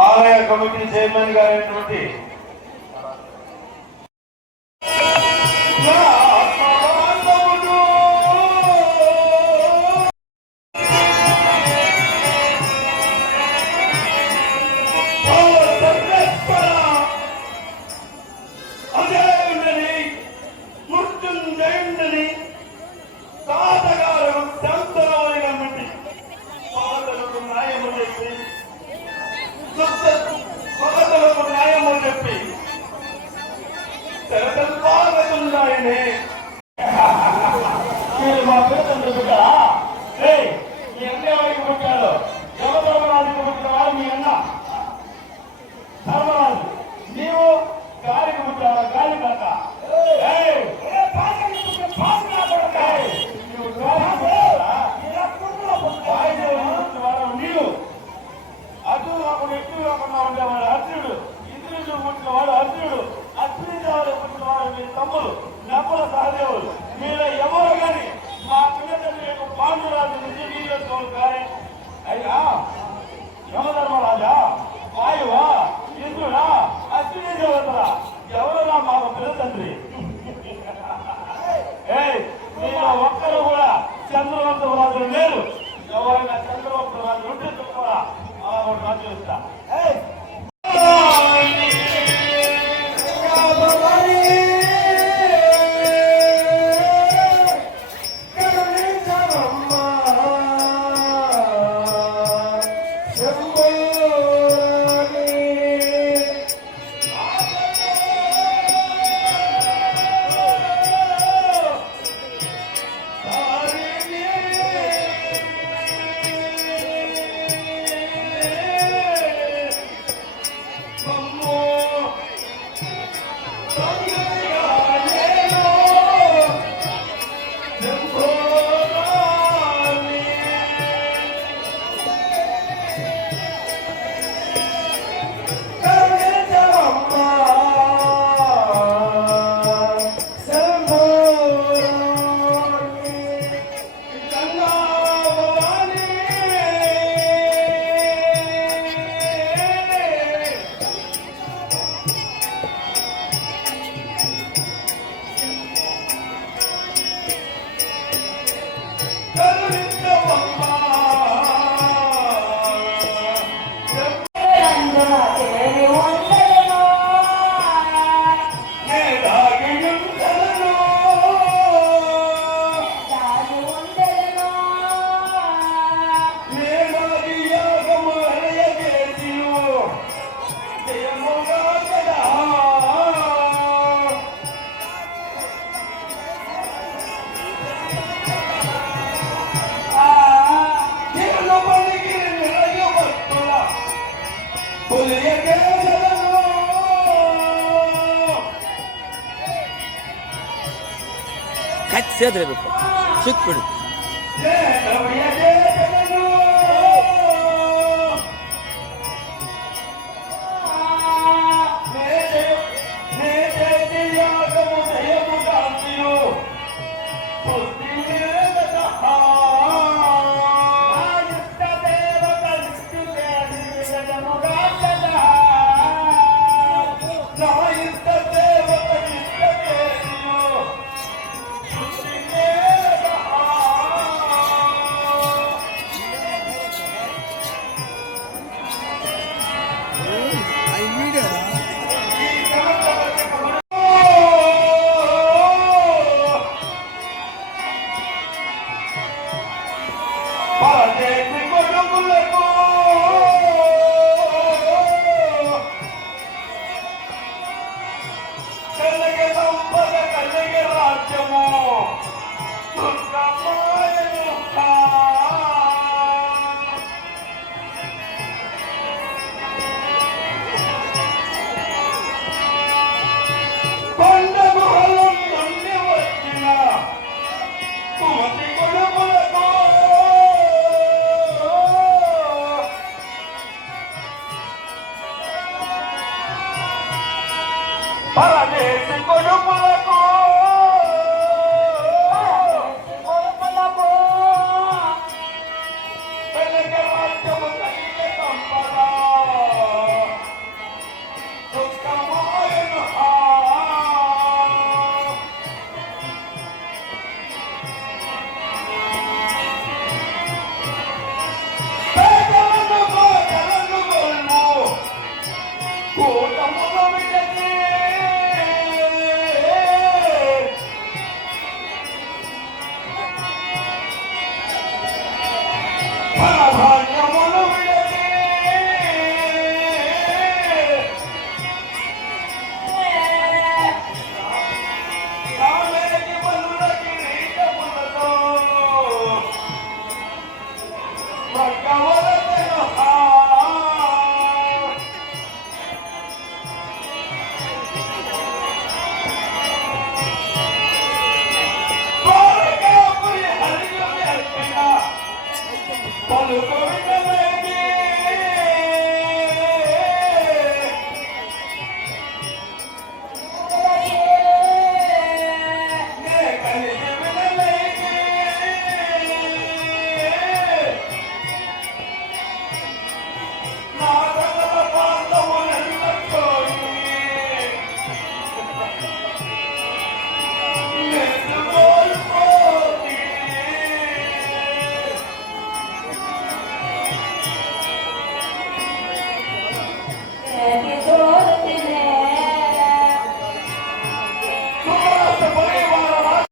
ఆలయ committee chairman గారైనటువంటి మా పిల్లలు బిడ్డరా మీ అన్న వాడికి పుట్టాడు యువధర్మరాజుకి పుట్టినవాడు మీ అన్న ధర్మరాజు నీవు గాలికి పుట్టావా గాలి కనుక నీవు అటు అప్పుడు ఎక్కువ కాకుండా ఉండేవాడు అర్జునుడు ఇంద్రుడు పుట్టినవాడు అర్జునుడు అశ్వినిదేవుడు పుట్టినవాడు మీ తమ్ముడు నమ్ముల సహదేవుడు మీరు ఎవరు కానీ మా పిల్లలు పాండురాజు నుంచి నీళ్ళు కానీ అయ్యా యమధర్మరాజా వాయువా ఇంద్రుడా అశ్విని దేవతరా ఎవరురా మా పిల్ల తండ్రి మీరు ఒక్కరు కూడా చంద్రవంత రాజులు లేరు ఎవరైనా చంద్రవంత రాజు ఉంటే చెప్పరా రాజు ఇస్తా Cedre, super. Para